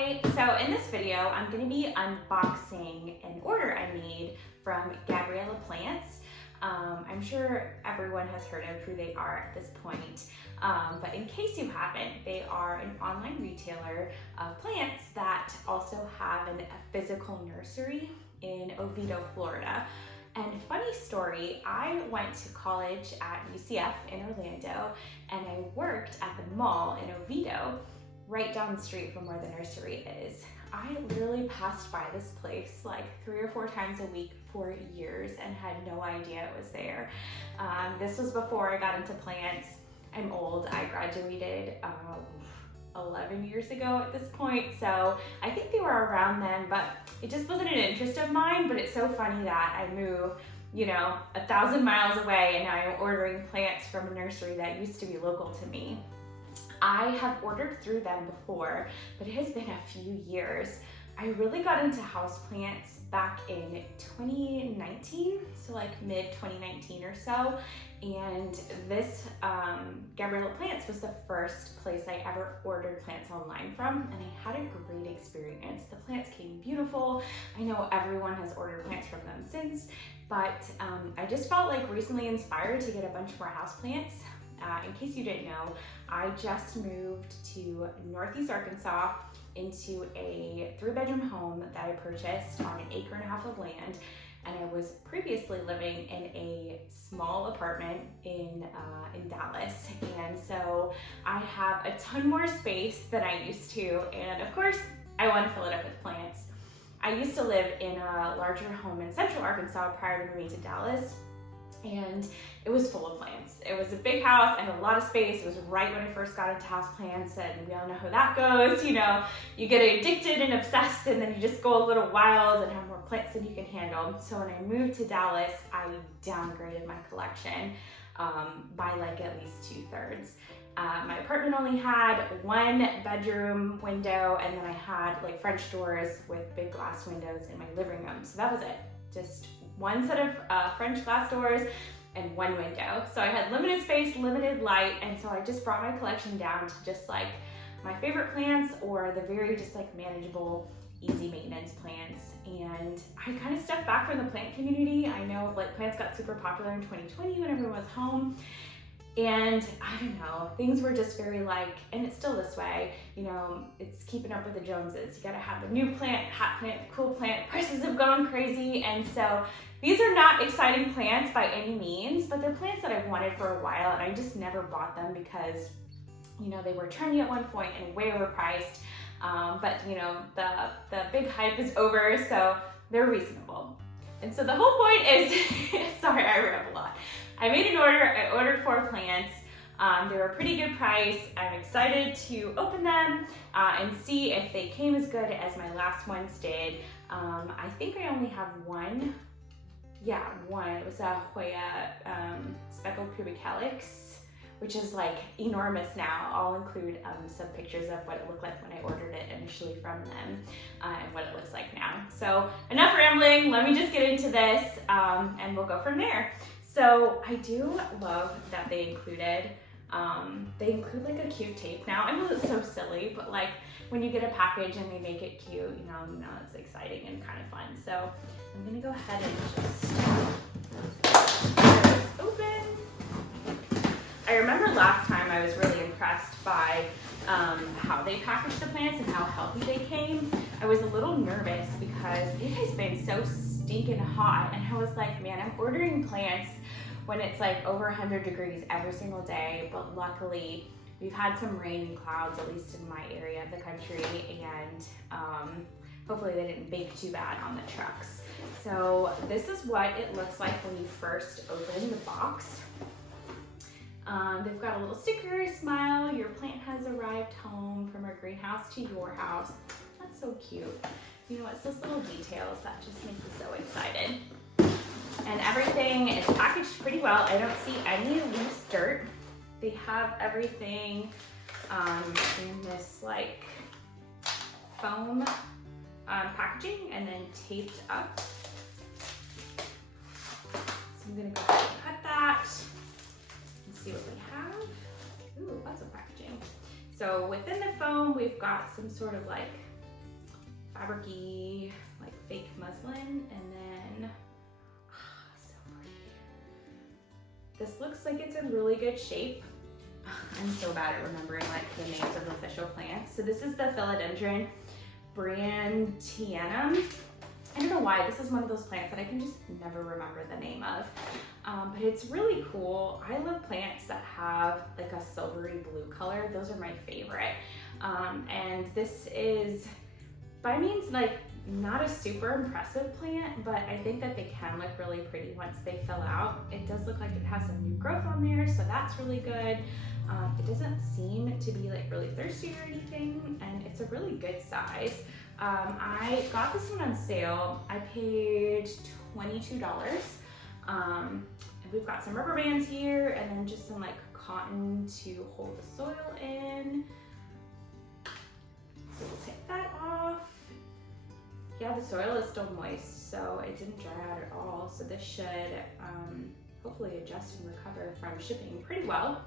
Hi, so in this video, I'm going to be unboxing an order I made from Gabriella Plants. I'm sure everyone has heard of who they are at this point, but in case you haven't, they are an online retailer of plants that also have a physical nursery in Oviedo, Florida. And funny story, I went to college at UCF in Orlando, and I worked at the mall in Oviedo, right down the street from where the nursery is. I literally passed by this place like 3 or 4 times a week for years and had no idea it was there. This was before I got into plants. I'm old, I graduated 11 years ago at this point, so I think they were around then, but it just wasn't an interest of mine. But it's so funny that I moved, 1,000 miles away, and now I'm ordering plants from a nursery that used to be local to me. I have ordered through them before, but it has been a few years. I really got into houseplants back in 2019, so like mid 2019 or so, and this Gabriella Plants was the first place I ever ordered plants online from, and I had a great experience. The plants came beautiful. I know everyone has ordered plants from them since, but I just felt like recently inspired to get a bunch more houseplants. In case you didn't know, I just moved to Northeast Arkansas into a 3-bedroom home that I purchased on 1.5 acres of land, and I was previously living in a small apartment in Dallas, and so I have a ton more space than I used to, and of course I want to fill it up with plants. I used to live in a larger home in Central Arkansas prior to moving to Dallas, and it was full of plants. It was a big house and a lot of space. It was right when I first got into houseplants, and we all know how that goes. You get addicted and obsessed, and then you just go a little wild and have more plants than you can handle. So when I moved to Dallas, I downgraded my collection by like at least 2/3. My apartment only had 1 bedroom window, and then I had like French doors with big glass windows in my living room. So that was it. Just 1 set of French glass doors and 1 window. So I had limited space, limited light, and so I just brought my collection down to just like my favorite plants or the very just like manageable, easy maintenance plants. And I kind of stepped back from the plant community. I know like plants got super popular in 2020 when everyone was home. And I don't know, things were just very like, and it's still this way, it's keeping up with the Joneses. You gotta have the new plant, hot plant, cool plant. Prices have gone crazy. And so these are not exciting plants by any means, but they're plants that I've wanted for a while, and I just never bought them because, they were trendy at one point and way overpriced. But the big hype is over, so they're reasonable. And so the whole point is, sorry, I ramble a lot. I made an order, I ordered 4 plants. They were a pretty good price. I'm excited to open them and see if they came as good as my last ones did. I think I only have 1. Yeah, 1. It was a Hoya speckled pubic calyx, which is like enormous now. I'll include some pictures of what it looked like when I ordered it initially from them and what it looks like now. So enough rambling, let me just get into this and we'll go from there. So I do love that they include like a cute tape now. I know it's so silly, but like when you get a package and they make it cute, it's exciting and kind of fun. So I'm gonna go ahead and just get this open. I remember last time I was really impressed by how they packaged the plants and how healthy they came. I was a little nervous because it has been so stinking hot, and I was like, man, I'm ordering plants when it's like over 100 degrees every single day, but luckily we've had some rain and clouds, at least in my area of the country, and hopefully they didn't bake too bad on the trucks. So this is what it looks like when you first open the box. They've got a little sticker, smile, your plant has arrived home from our greenhouse to your house. That's so cute. It's those little details that just make me so excited. And everything is packaged pretty well. I don't see any loose dirt. They have everything in this like foam packaging and then taped up. So I'm gonna go ahead and cut that and see what we have. Ooh, lots of packaging. So within the foam, we've got some sort of like fabric-y, like fake muslin, and then, so pretty. This looks like it's in really good shape. I'm so bad at remembering like the names of official plants. So this is the Philodendron Brantianum. I don't know why, this is one of those plants that I can just never remember the name of. But it's really cool. I love plants that have like a silvery blue color. Those are my favorite. And this is by means like not a super impressive plant, but I think that they can look really pretty once they fill out. It does look like it has some new growth on there, so that's really good. It doesn't seem to be like really thirsty or anything, and it's a really good size. I got this one on sale. I paid $22. And we've got some rubber bands here, and then just some like cotton to hold the soil in. So we'll take that off. Yeah, the soil is still moist, so it didn't dry out at all. So this should hopefully adjust and recover from shipping pretty well.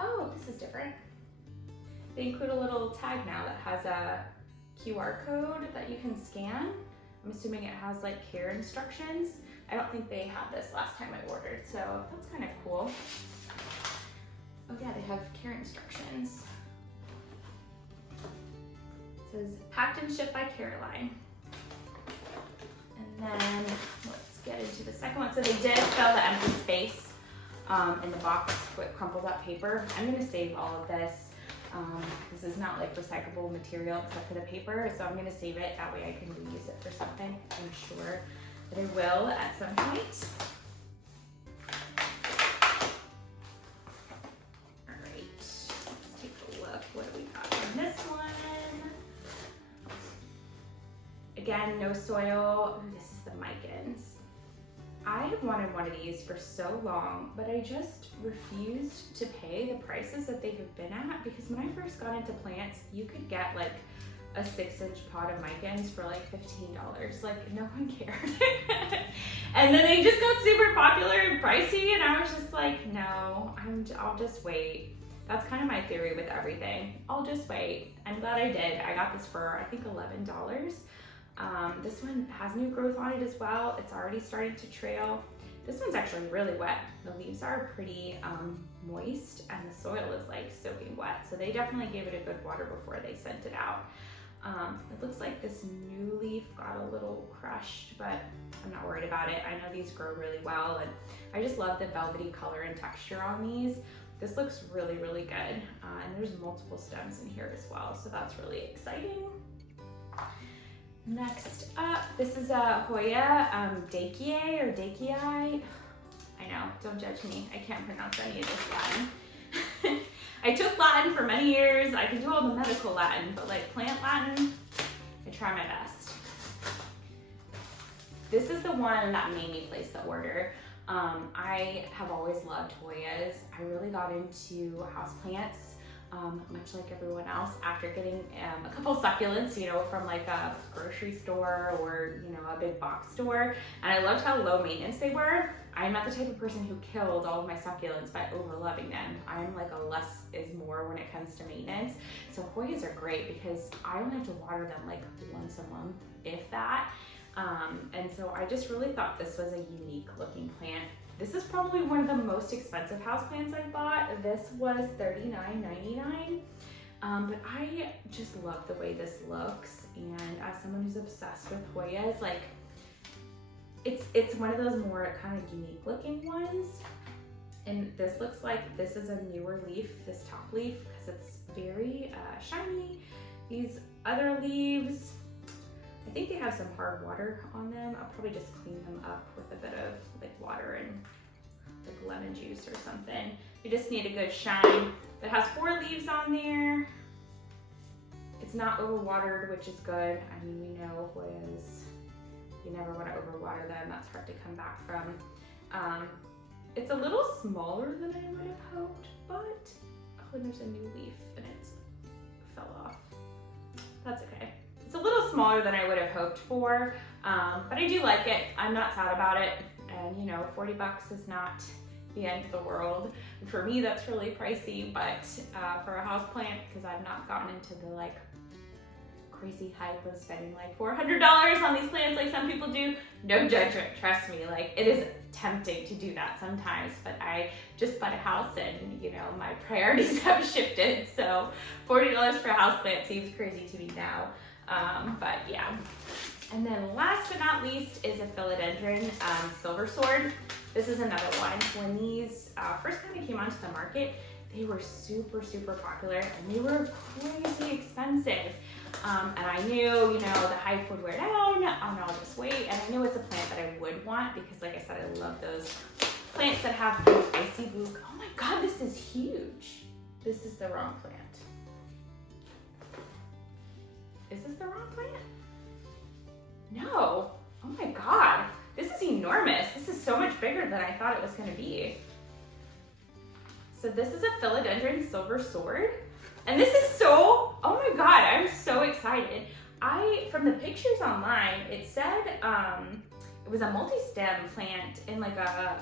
Oh, this is different. They include a little tag now that has a QR code that you can scan. I'm assuming it has like care instructions. I don't think they had this last time I ordered, so that's kind of cool. Oh yeah, they have care instructions. It says packed and shipped by Caroline. And then let's get into the second one. So they did fill the empty space in the box with crumpled up paper. I'm gonna save all of this. This is not like recyclable material except for the paper, so I'm gonna save it. That way I can reuse it for something. I'm sure that I will at some point. All right, let's take a look. What do we got on this one? Again, no soil. Ooh, this is the Micans. I have wanted one of these for so long, but I just refused to pay the prices that they have been at, because when I first got into plants, you could get like a 6-inch pot of Micans for like $15. Like, no one cared. And then they just got super popular and pricey, and I was just like, no, I'll just wait. That's kind of my theory with everything. I'll just wait. I'm glad I did. I got this for, I think, $11. This one has new growth on it as well. It's already starting to trail. This one's actually really wet. The leaves are pretty moist, and the soil is like soaking wet. So they definitely gave it a good water before they sent it out. It looks like this new leaf got a little crushed, but I'm not worried about it. I know these grow really well, and I just love the velvety color and texture on these. This looks really, really good. And there's multiple stems in here as well, so that's really exciting. Next up, this is a Hoya Dakiae or Dakiae. I know, don't judge me. I can't pronounce any of this Latin. I took Latin for many years. I can do all the medical Latin, but like plant Latin, I try my best. This is the one that made me place the order. I have always loved Hoyas. I really got into houseplants. Much like everyone else, after getting a couple succulents, you know, from like a grocery store or, you know, a big box store. And I loved how low maintenance they were. I'm not the type of person who killed all of my succulents by over loving them. I'm like a less is more when it comes to maintenance. So Hoyas are great because I only have to water them like once a month, if that. And so I just really thought this was a unique looking plant. This is probably one of the most expensive houseplants I bought. This was $39.99. But I just love the way this looks. And as someone who's obsessed with Hoyas, like it's one of those more kind of unique looking ones. And this looks like this is a newer leaf, this top leaf, because it's very shiny. These other leaves, I think they have some hard water on them. I'll probably just clean them up with a bit of like water and like lemon juice or something. You just need a good shine. It has 4 leaves on there. It's not overwatered, which is good. I mean, we know Hoyas, you never want to overwater them. That's hard to come back from. It's a little smaller than I would have hoped, but oh, and there's a new leaf and it fell off. That's okay. It's a little smaller than I would have hoped for, but I do like it. I'm not sad about it. And you know, 40 bucks is not the end of the world. And for me, that's really pricey, but for a house plant, because I've not gotten into the like crazy hype of spending like $400 on these plants like some people do. No judgment, trust me. Like, it is tempting to do that sometimes, but I just bought a house and, you know, my priorities have shifted. So $40 for a house plant seems crazy to me now. But yeah. And then last but not least is a philodendron silver sword. This is another one. When these first kind of came onto the market, they were super, super popular and they were crazy expensive. And I knew, you know, the hype would wear down and I'll just wait. And I knew it's a plant that I would want because, like I said, I love those plants that have the icy blue. Oh my God, this is huge. This is the wrong plant. Is this the wrong plant? No. Oh my God. This is enormous. This is so much bigger than I thought it was going to be. So this is a philodendron silver sword. And this is so, oh my God, I'm so excited. From the pictures online, it said it was a multi-stem plant in like I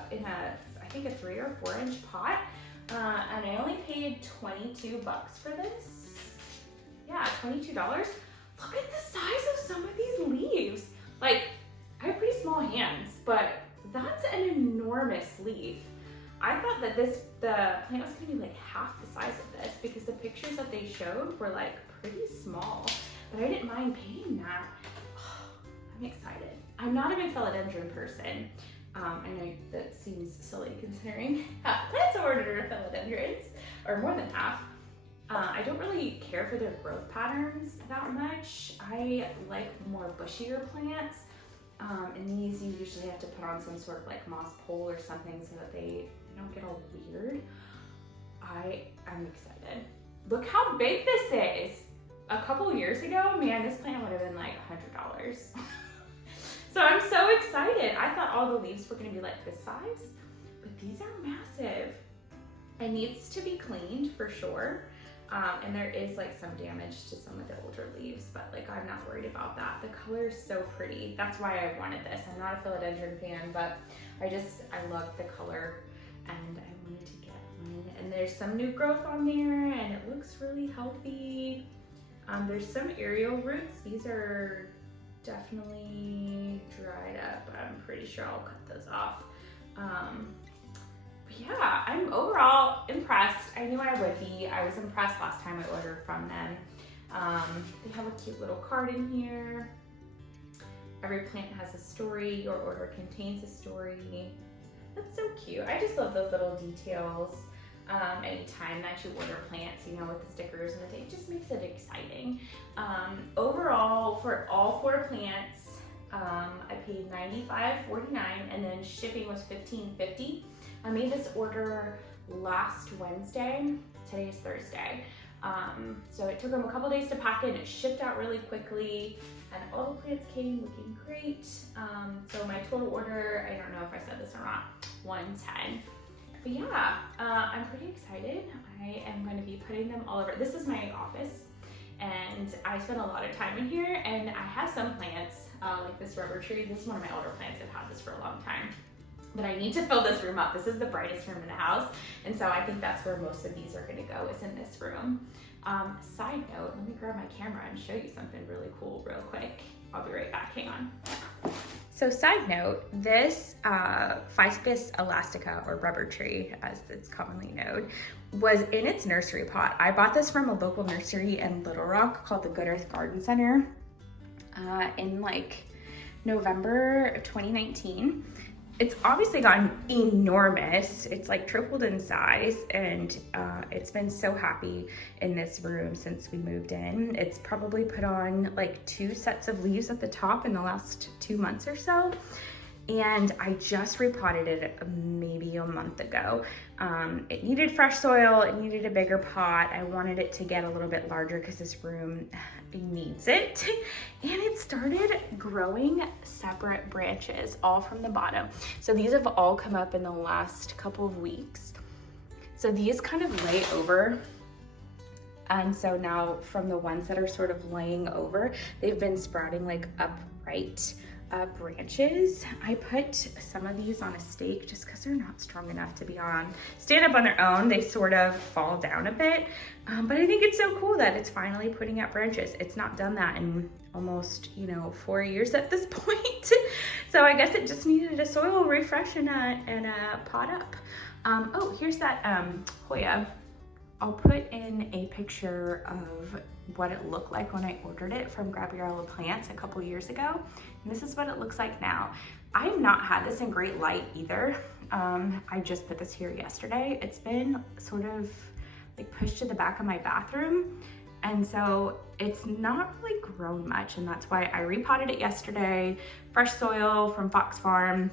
think a 3 or 4 inch pot. And I only paid $22 for this. Yeah, $22. Look at the size of some of these leaves. Like, I have pretty small hands, but that's an enormous leaf. I thought that the plant was gonna be like half the size of this because the pictures that they showed were like pretty small, but I didn't mind paying that. Oh, I'm excited. I'm not a big philodendron person. I know that seems silly considering half the plants I ordered are philodendrons, or more than half. I don't really care for their growth patterns that much. I like more bushier plants. And these you usually have to put on some sort of like moss pole or something so that they don't get all weird. I'm excited. Look how big this is. A couple years ago, man, this plant would have been like $100. So I'm so excited. I thought all the leaves were gonna be like this size, but these are massive. It needs to be cleaned for sure. And there is like some damage to some of the older leaves, but like I'm not worried about that. The color is so pretty. That's why I wanted this. I'm not a philodendron fan, but I love the color and I wanted to get one. And there's some new growth on there and it looks really healthy. There's some aerial roots. These are definitely dried up. I'm pretty sure I'll cut those off. Yeah, I'm overall impressed. I knew I would be. I was impressed last time I ordered from them. They have a cute little card in here. Every plant has a story. Your order contains a story. That's so cute. I just love those little details. Anytime that you order plants, you know, with the stickers and the thing, it just makes it exciting. Overall, for all 4 plants, I paid $95.49 and then shipping was $15.50. I made this order last Wednesday. Today is Thursday. So it took them a couple days to pack in. It shipped out really quickly and all the plants came looking great. So my total order, I don't know if I said this or not, $110. But yeah, I'm pretty excited. I am going to be putting them all over. This is my office and I spend a lot of time in here and I have some plants like this rubber tree. This is one of my older plants. I've had this for a long time. But I need to fill this room up. This is the brightest room in the house. And so I think that's where most of these are gonna go, is in this room. Side note, let me grab my camera and show you something really cool real quick. I'll be right back, hang on. So side note, this Ficus elastica, or rubber tree as it's commonly known, was in its nursery pot. I bought this from a local nursery in Little Rock called the Good Earth Garden Center in like November of 2019. It's obviously gotten enormous. It's like tripled in size and it's been so happy in this room since we moved in. It's probably put on like 2 sets of leaves at the top in the last 2 months or so. And I just repotted it maybe a month ago. It needed fresh soil, it needed a bigger pot. I wanted it to get a little bit larger because this room needs it. And it started growing separate branches all from the bottom. So these have all come up in the last couple of weeks. So these kind of lay over. And so now from the ones that are sort of laying over, they've been sprouting like upright. branches. I put some of these on a stake just because they're not strong enough to be stand up on their own. They sort of fall down a bit, but I think it's so cool that it's finally putting up branches. It's not done that in almost, 4 years at this point. So I guess it just needed a soil refresh and a pot up. Oh, here's that Hoya. I'll put in a picture of what it looked like when I ordered it from Gabriella Plants a couple years ago. And this is what it looks like now. I have not had this in great light either. I just put this here yesterday. It's been sort of like pushed to the back of my bathroom. And so it's not really grown much. And that's why I repotted it yesterday, fresh soil from Fox Farm,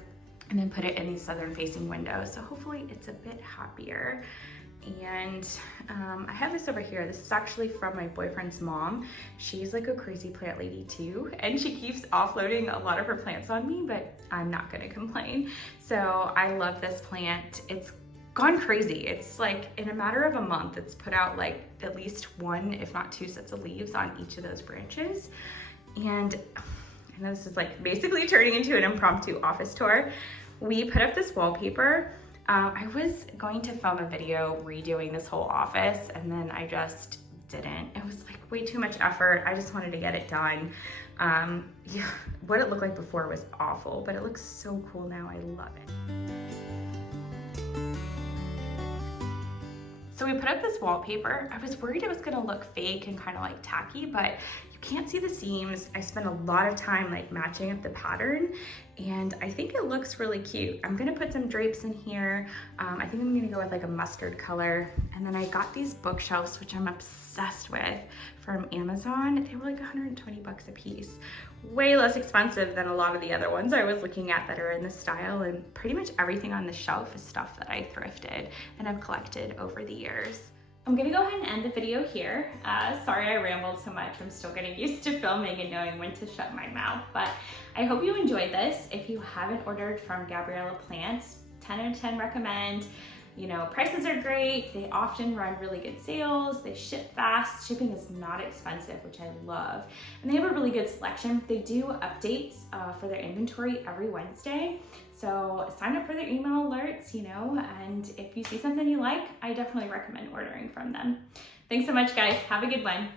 and then put it in these southern facing windows. So hopefully it's a bit happier. And I have this over here. This is actually from my boyfriend's mom. She's like a crazy plant lady too, and she keeps offloading a lot of her plants on me, but I'm not gonna complain. So I love this plant. It's gone crazy. It's like in a matter of a month, it's put out like at least 1, if not 2 sets of leaves on each of those branches. And I know this is like basically turning into an impromptu office tour. We put up this wallpaper. I was going to film a video redoing this whole office, and then I just didn't. It was like way too much effort. I just wanted to get it done. Yeah, what it looked like before was awful, but it looks so cool now. I love it. So we put up this wallpaper. I was worried it was gonna look fake and kind of like tacky, but you can't see the seams. I spent a lot of time like matching up the pattern, and I think it looks really cute. I'm gonna put some drapes in here. I think I'm gonna go with like a mustard color. And then I got these bookshelves, which I'm obsessed with, from Amazon. They were like 120 bucks a piece. Way less expensive than a lot of the other ones I was looking at that are in this style, and pretty much everything on the shelf is stuff that I thrifted and have collected over the years. I'm gonna go ahead and end the video here. Sorry I rambled so much. I'm still getting used to filming and knowing when to shut my mouth, but I hope you enjoyed this. If you haven't ordered from Gabriella Plants, 10 out of 10 recommend. Prices are great. They often run really good sales. They ship fast. Shipping is not expensive, which I love. And they have a really good selection. They do updates for their inventory every Wednesday. So sign up for their email alerts, and if you see something you like, I definitely recommend ordering from them. Thanks so much, guys. Have a good one.